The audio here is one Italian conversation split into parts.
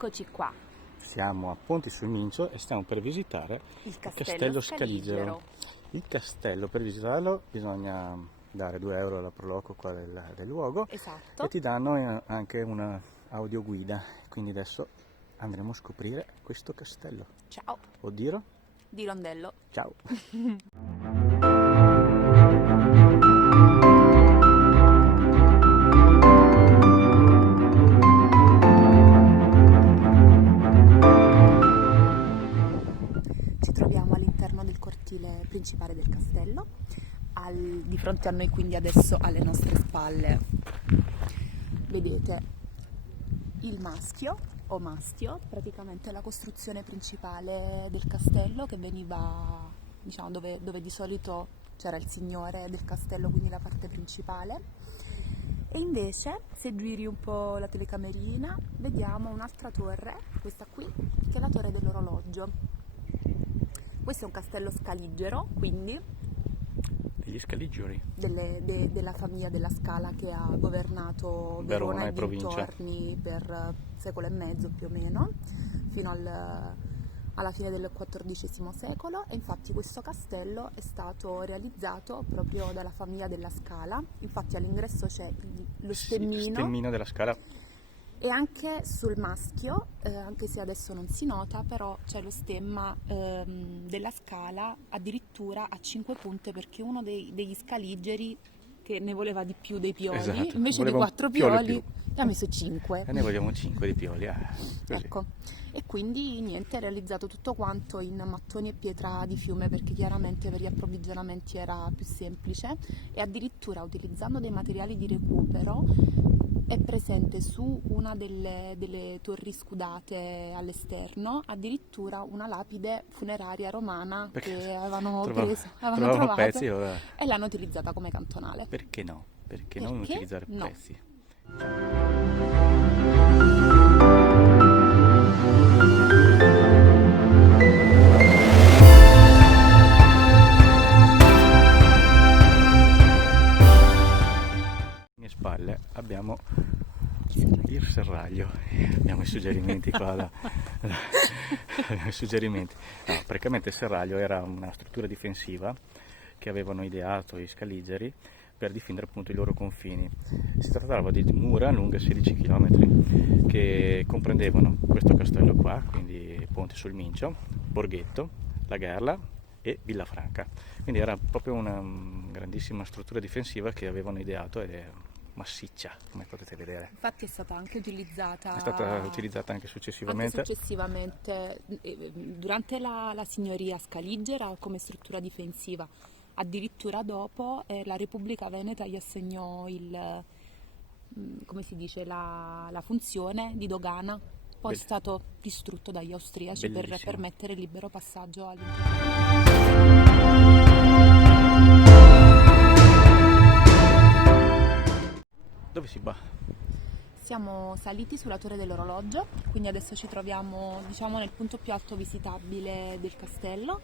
Eccoci qua, Siamo a Ponti sul Mincio e stiamo per visitare il Castello Scaligero. Il castello, per visitarlo bisogna dare 2 euro alla Proloco qua del luogo Esatto. e ti danno anche una audioguida. Quindi adesso andremo a scoprire questo castello. Ciao, Oddio, di Rondello. ciao! Ci troviamo all'interno del cortile principale del castello, di fronte a noi, quindi adesso alle nostre spalle vedete il maschio o mastio, praticamente la costruzione principale del castello che veniva, diciamo, dove di solito c'era il signore del castello, quindi la parte principale. E invece, se giri un po' la telecamerina, vediamo un'altra torre, questa qui, che è la torre dell'orologio. Questo è un castello scaligero, quindi Degli Scaligeri. della famiglia della Scala che ha governato Verona e provincia. dintorni per secolo e mezzo più o meno, fino alla fine del XIV secolo. E infatti questo castello è stato realizzato proprio dalla famiglia della Scala. Infatti all'ingresso c'è lo Stemmino della Scala. e anche sul maschio, anche se adesso non si nota, però c'è lo stemma della Scala addirittura a 5 punte, perché uno degli scaligeri, che ne voleva di più dei pioli, Esatto, invece di voleva un 4 piolo pioli, più. ne ha messo 5. E ne vogliamo 5 di pioli. Così. Ecco, e quindi niente, è realizzato tutto quanto in mattoni e pietra di fiume, perché chiaramente per gli approvvigionamenti era più semplice, e addirittura utilizzando dei materiali di recupero è presente su una delle torri scudate all'esterno addirittura una lapide funeraria romana che avevano trovato pezzi, e l'hanno utilizzata come cantonale. Perché no? Perché non Perché utilizzare no? pezzi? Alle mie spalle abbiamo il serraglio, abbiamo i suggerimenti qua, i suggerimenti. No, praticamente il serraglio era una struttura difensiva che avevano ideato i Scaligeri per difendere appunto i loro confini. Si trattava di mura lunghe 16 km che comprendevano questo castello qua, quindi Ponte sul Mincio, Borghetto, La Gherla e Villafranca. Quindi era proprio una grandissima struttura difensiva che avevano ideato ed è massiccia, come potete vedere. Infatti è stata anche utilizzata. È stata utilizzata anche successivamente. Durante la signoria scaligera come struttura difensiva. Addirittura dopo la Repubblica Veneta gli assegnò come si dice, la funzione di dogana. Poi è stato distrutto dagli austriaci per permettere il libero passaggio all'interno. Dove si va? Siamo saliti sulla torre dell'orologio, quindi adesso ci troviamo, diciamo, nel punto più alto visitabile del castello.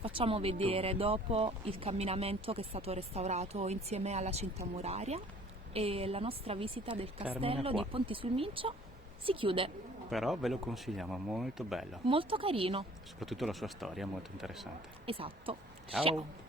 Facciamo vedere dopo il camminamento che è stato restaurato insieme alla cinta muraria, e la nostra visita del castello di Ponti sul Mincio si chiude. Però ve lo consigliamo, molto bello. Molto carino. Soprattutto la sua storia, molto interessante. Esatto. Ciao.